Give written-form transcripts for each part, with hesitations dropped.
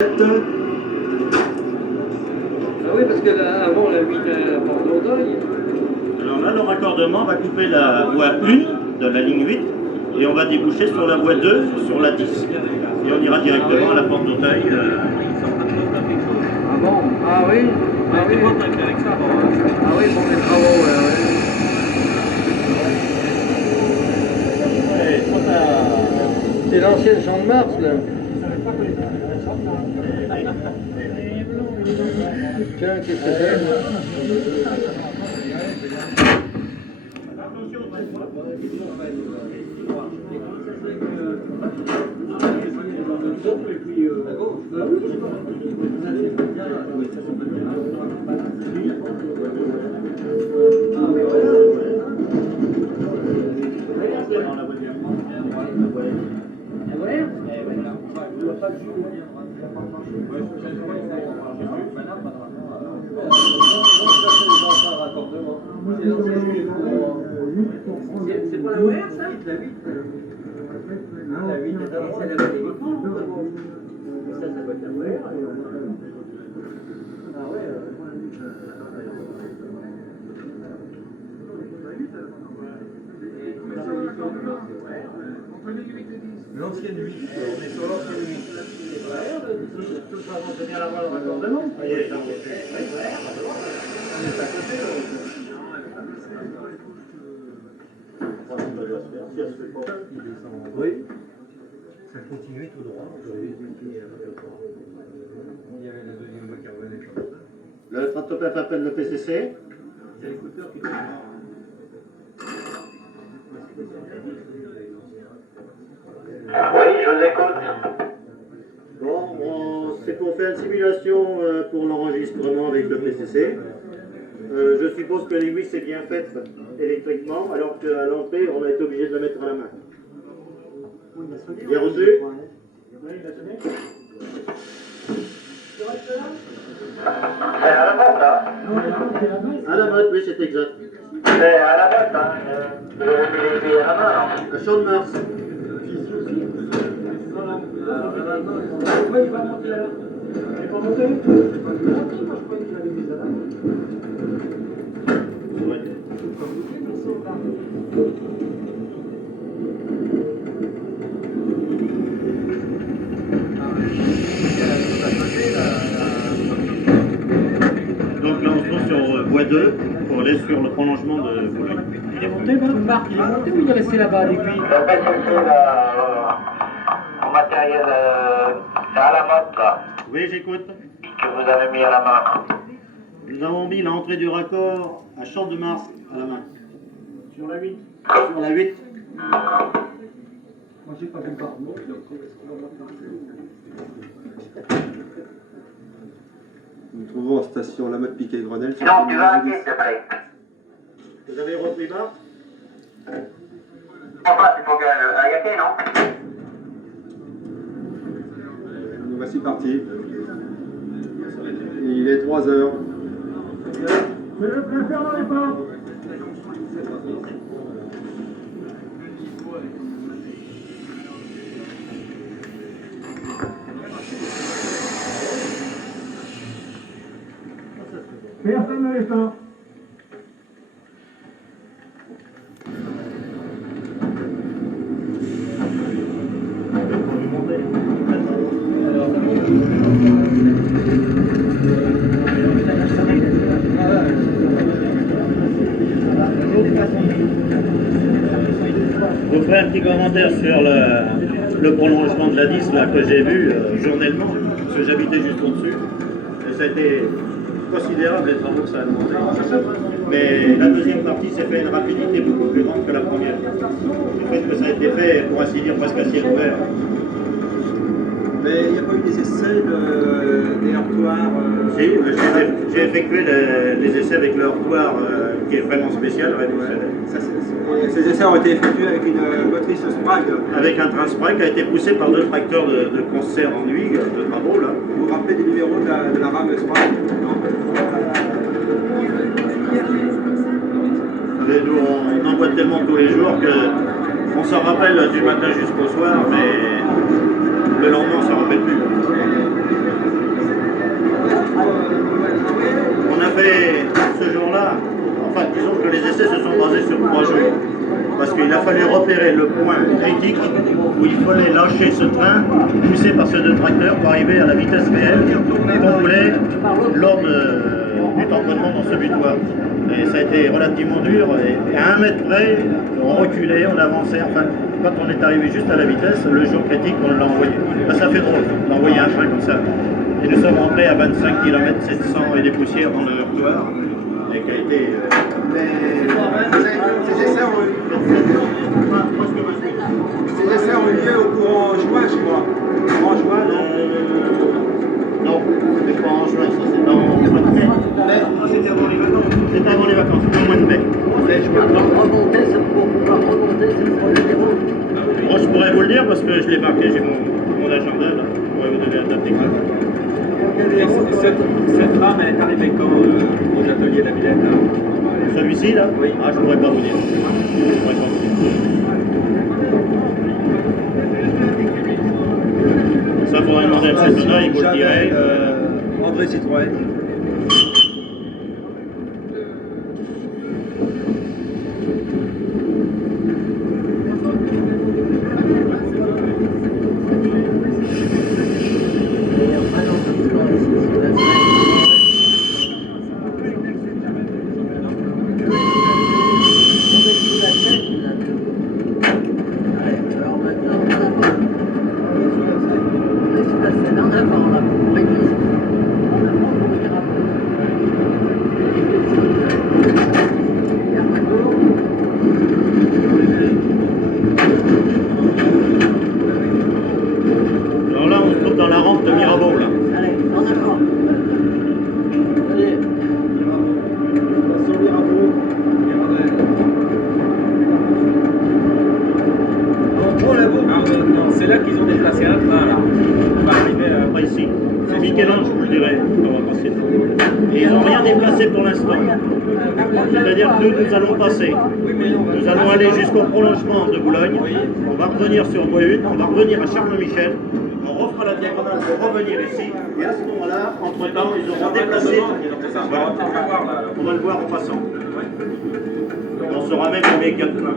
Ah oui, parce que là, avant la 8 à Port d'Auteuil. Alors là, le raccordement va couper la voie 1 de la ligne 8 et on va déboucher sur la voie 2 sur la 10. Et on ira directement à la Porte d'Auteuil. Ah bon? Ah oui? Ah oui, avec ça, bon. Ah oui, pour les travaux, ouais. C'est l'ancienne Champ de Mars, là. Tiens, qu'est-ce que c'est? C'est pas la OR, ça? La 8. La 8 est avancée, elle avait des écrans. Ça doit être la OR. Ah ouais. L'ancienne 8, on est sur l'ancienne 8. Tout ça, on se vient d'avoir le raccordement. On est à côté. Oui. Ça continue tout droit. Il y avait la deuxième voie qui revenait comme ça. Le tractopelle appelle le PCC. C'est l'écouteur qui fait mort. Oui, je vous écoute. Bon, c'est pour faire une simulation pour l'enregistrement avec le PCC. Je suppose que l'aiguille s'est bien faite électriquement, alors qu'à l'entrée, on a été obligé de la mettre à la main. Bien reçu? C'est à la botte, là. À la main, oui, c'est exact. C'est à la botte, hein. Vous avez mis les billes à la main, non? À Champ de Mars. Oui, il va monter là. Il n'est pas monté? Moi, je croyais qu'il avait mis ça là. Donc là, on se trouve sur voie 2 pour aller sur le prolongement de Boulogne. Il est monté, Marc, il est monté ou il est resté là-bas, l'aiguille? Le PCC, là, au matériel, c'est à la botte, là, Oui, j'écoute. que vous avez mis à la main. Nous avons mis l'entrée du raccord à Champ de Mars à la main. Sur la 8. Sur la 8. Moi, j'ai pas vu par contre. Nous nous trouvons en station La Motte Piquet-Grenelle. Non, tu vas arrêter, s'il te plaît. Vous avez repris Mars? Pourquoi il faut qu'elle Yaquet, non? Nous voici partis. Il est 3 heures. Mais le préfère dans les pas. Personne ne les pas. Je vous ferai un petit commentaire sur le prolongement de la 10 là, que j'ai vu journellement, parce que j'habitais juste au-dessus. Et ça a été considérable les travaux que ça a demandé. Mais la deuxième partie s'est fait à une rapidité beaucoup plus grande que la première. Le fait que ça a été fait, pour ainsi dire, presque à ciel ouvert. Mais il n'y a pas eu des essais des heurtoirs Si, j'ai effectué les essais avec le heurtoir qui est vraiment spécial. Ces essais ont été effectués avec une motrice Sprague. Avec un train Sprague qui a été poussé par deux tracteurs de concert en nuit, de travaux là. Vous vous rappelez des numéros de la rame Sprague? Non. Vous savez, nous on envoie tellement tous les jours que on s'en rappelle du matin jusqu'au soir, mais le lendemain on s'en rappelle plus. sur 3 jours. Parce qu'il a fallu repérer le point critique où il fallait lâcher ce train poussé par ces deux tracteurs pour arriver à la vitesse réelle qu'on voulait lors du tamponnement dans ce butoir. Et ça a été relativement dur, et à 1 mètre près, on reculait, on avançait, enfin, quand on est arrivé juste à la vitesse, le jour critique, on l'a envoyé. Ben, ça fait drôle d'envoyer un train comme ça. Et nous sommes rentrés à 25 km 700 et des poussières dans le couloir, et qui a été... Ces essais ont eu lieu au courant juin, je crois. En juin, non, c'était pas en juin, ça c'était en mois de mai. C'était avant les vacances. C'était avant les vacances, au mois de mai. Moi je pourrais vous le dire parce que je l'ai marqué, j'ai mon agenda là. Je pourrais vous donner un date exacte. Cette rame, elle est arrivée quand aux ateliers de la Villette? Celui-ci là? Oui. Ah, je pourrais pas vous dire. Je pourrais pas vous dire. Ça, il faudrait demander à M. Tona, il vous le dirait. André Citroën. Alors là, on se trouve dans la rampe de Mirabeau là. Allez, en avant. Allez. C'est là qu'ils ont déplacé un train là. On va arriver Après ici. C'est Michel-Ange, je vous le dirais, on va passer. Et ils n'ont rien déplacé pour l'instant. C'est-à-dire que nous allons passer. Nous allons aller jusqu'au prolongement de Boulogne. On va revenir sur Bois-Une, on va revenir à Charles-Michel. On refera la diagonale pour revenir ici. Et à ce moment-là, entre-temps, ils auront déplacé. Voilà. On va le voir en passant. On saura même les 4 trains.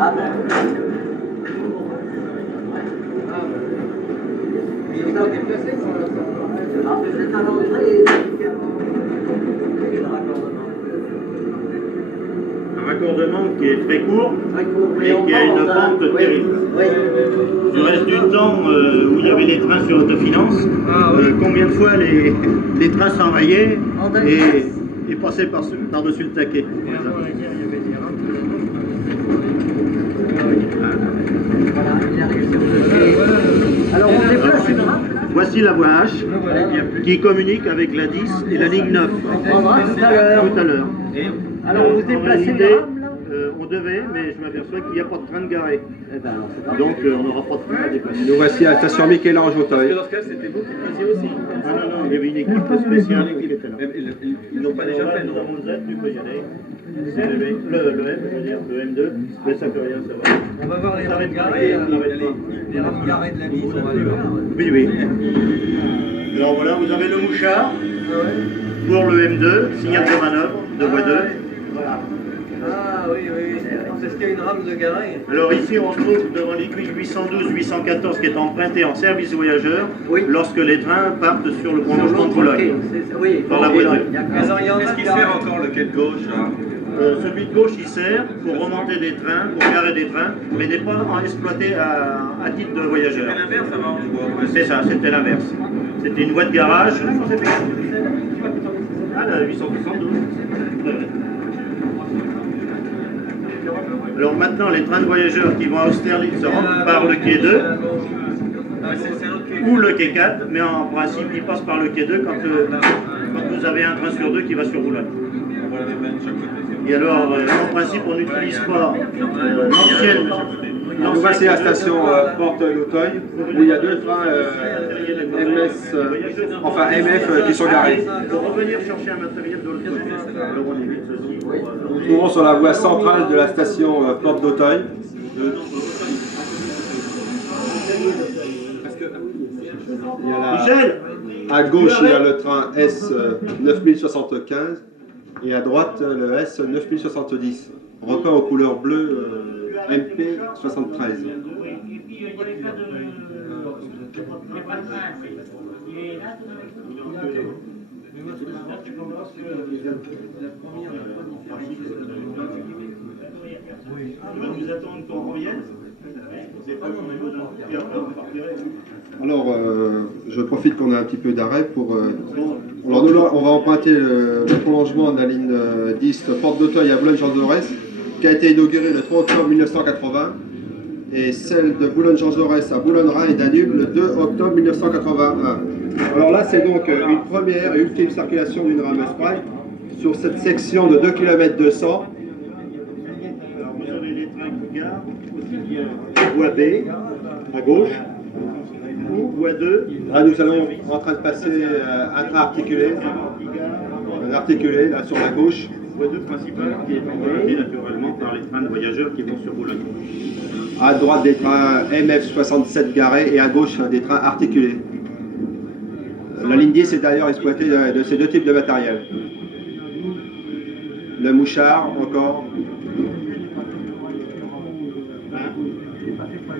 Ah ben. Ils ont déplacé alors peut-être à l'entrée. Un raccordement qui est très court et qui a une pente terrible. Du reste du temps où il y avait les trains sur autofinance, combien de fois les trains s'enrayaient et passaient par-dessus le taquet. Alors on déplace une rampe là. Voici la voie H qui communique avec la 10 et la ligne 9. On prendra tout à l'heure. Tout à l'heure. Alors vous déplacez réalité, la rame là. on devait, mais je m'aperçois qu'il n'y a pas de train de garé. Eh ben, alors, c'est pas Donc on n'aura pas de train à déplacer. Nous voici à la station Michel-Ange au Toy. Dans ce cas, c'était vous qui le faisiez aussi. Ah non, non, il y avait une équipe spéciale qui était là. Ils n'ont pas déjà fait, Nous non? avons le Z, tu peux y aller. Le M, je veux dire, le M2, mais ça peut rien savoir. On va voir les Ça va rames être garées, compliqué, les rames garées de la mise, on va aller voir. Oui, oui. Alors voilà, vous avez le mouchard pour le M2, signal de manœuvre de voie 2. Voilà. Ah oui, oui, c'est ce qu'il y a une rame de garée. Alors ici, on se trouve devant l'aiguille 812-814 qui est empruntée en service voyageur lorsque les trains partent sur le prolongement de Boulogne. Oui, Par la voie 2. Qu'est-ce qu'il sert encore le quai de gauche là? Celui de gauche, il sert pour remonter des trains, pour garer des trains, mais n'est pas exploité à titre de voyageur. C'est l'inverse avant, je vois. C'est ça, c'était l'inverse. C'était une voie de garage. Ah, la 872. Alors maintenant, les trains de voyageurs qui vont à Austerlitz rentrent par le quai 2 ou le quai 4, mais en principe, ils passent par le quai 2 quand vous avez un train sur deux qui va sur Boulogne. Et alors, en principe, on n'utilise pas l'ancienne. Nous voici à la station Porte d'Auteuil où il y a deux trains MS, enfin MF qui sont garés. Pour revenir chercher un matériel de l'autre côté. Alors on évite ceci. Nous nous trouvons sur la voie centrale de la station Porte d'Auteuil. Il y a la... Michel, À gauche, il y a le train S 9075 et à droite, le S 9070. Repeint aux couleurs bleues MP 73. Il va nous attendre qu'on revienne. Alors, je profite qu'on a un petit peu d'arrêt pour... alors nous, là, on va emprunter le prolongement de la ligne 10 Porte d'Auteuil à Boulogne-Jean-Jaurès, qui a été inaugurée le 3 octobre 1980, et celle de Boulogne-Jean-Jaurès à Boulogne-Rhin et Danube le 2 octobre 1981. Alors là, c'est donc une première et ultime circulation d'une rame Sprite sur cette section de 2 km 200. Alors vous avez les trains qui garent, aussi bien voie B, à gauche, ou voie 2. Là, nous allons en train de passer un train articulé, là, sur la gauche. Voie 2 principale qui est empruntée naturellement par les trains de voyageurs qui vont sur Boulogne. À droite des trains MF67 garés et à gauche des trains articulés. La ligne 10 est d'ailleurs exploitée de ces deux types de matériel. Le mouchard encore.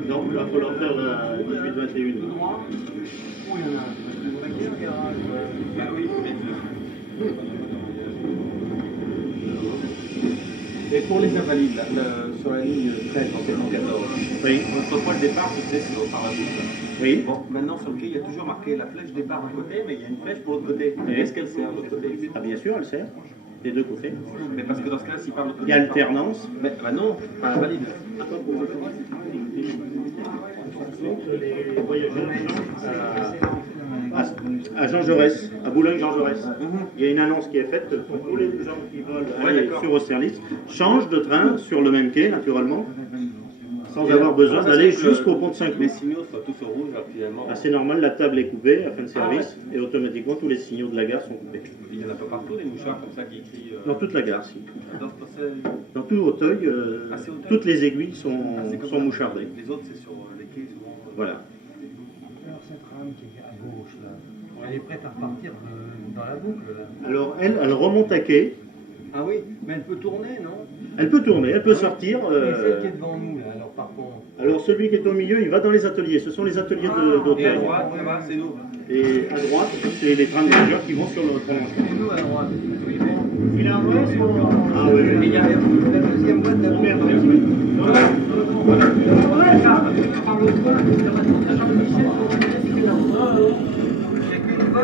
Non, il va falloir faire la 18-21. Et pour les invalides, là, sur la ligne 13, en 14, Oui. autrefois le départ se faisait sur le parachute. Oui. Bon, maintenant sur le quai, il y a toujours marqué la flèche départ d'un côté, mais il y a une flèche pour l'autre côté. Oui. Est-ce qu'elle sert de l'autre côté? Ah bien sûr, elle sert. Des deux côtés. Mais parce que dans ce cas-là, s'il part de l'autre Il y côté. a alternance. Mais bah non, pas invalide. Les voyageurs à Jean Jaurès, à Boulogne-Jean Jaurès. Il y a une annonce qui est faite pour tous les gens qui veulent aller sur Austerlitz, changent de train sur le même quai, naturellement, sans avoir besoin d'aller jusqu'au pont de Saint-Cloud. Les signaux soient tous au rouge, finalement. Ah, c'est normal, la table est coupée à fin de service et automatiquement tous les signaux de la gare sont coupés. Il y en a pas partout, des mouchards comme ça qui écrivent. Dans toute la gare, si. Dans Dans tout Auteuil, c'est Auteuil. toutes les aiguilles sont mouchardées. Les autres, c'est sur les quais souvent. Voilà. Alors cette rame qui est à gauche là, elle est prête à repartir dans la boucle là. Alors elle remonte à quai, Ah oui, mais elle peut tourner, non? elle peut tourner, elle peut sortir. Et celle qui est devant nous là, alors par contre. Alors celui qui est au milieu, il va dans les ateliers. Ce sont les ateliers Et à d'Auteuil. droite, là-bas, c'est nous. Et à droite, c'est les trains de voyageurs qui vont sur le prolongement. C'est nous à droite. Il a un vrai Ah oui. Et il y a la deuxième boîte d'avant.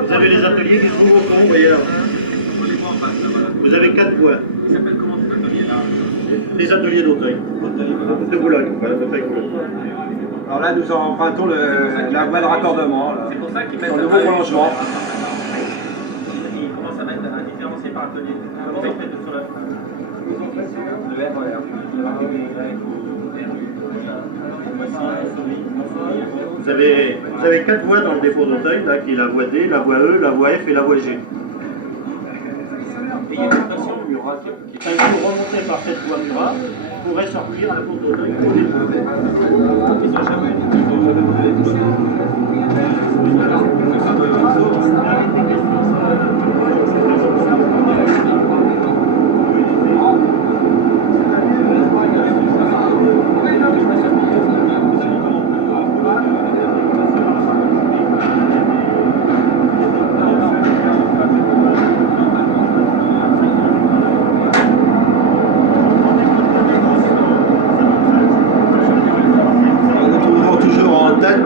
Vous avez les ateliers qui sont au fond, vous voyez là. Vous avez 4 voies. Il s'appelle comment cet atelier-là? Les ateliers d'Auteuil. De Boulogne, voilà, d'Auteuil-Boulogne. Alors là, nous empruntons la voie de raccordement, là, C'est pour ça qu'ils mettent sur le nouveau prolongement. Ils commencent à mettre un différencié par atelier. Comment ça, ils mettent sur la le RER. Vous avez 4 voies dans le dépôt d'Auteuil, là, qui est la voie D, la voie E, la voie F et la voie G. Et il y a une station de Murat qui est Un coup remonté par cette voie Murat, pourrait sortir à la porte d'Auteuil. Nous trouvons toujours en tête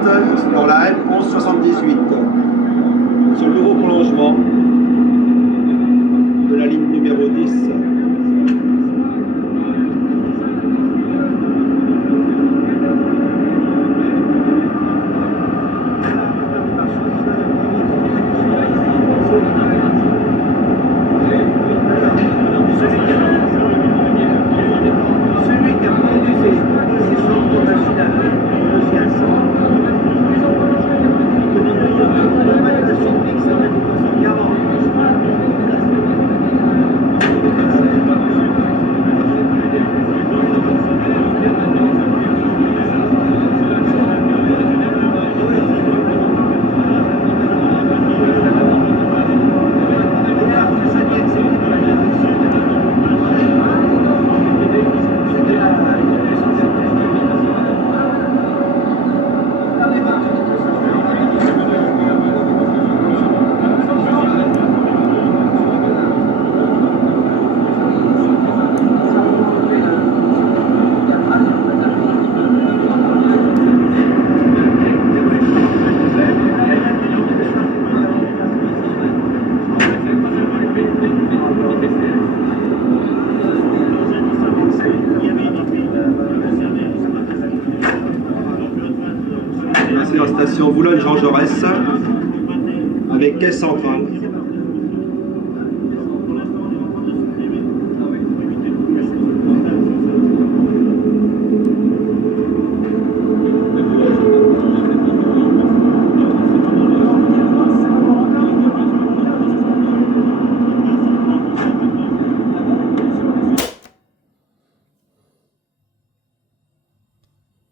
passer la station Boulogne-Jean Jaurès avec caisse centrale.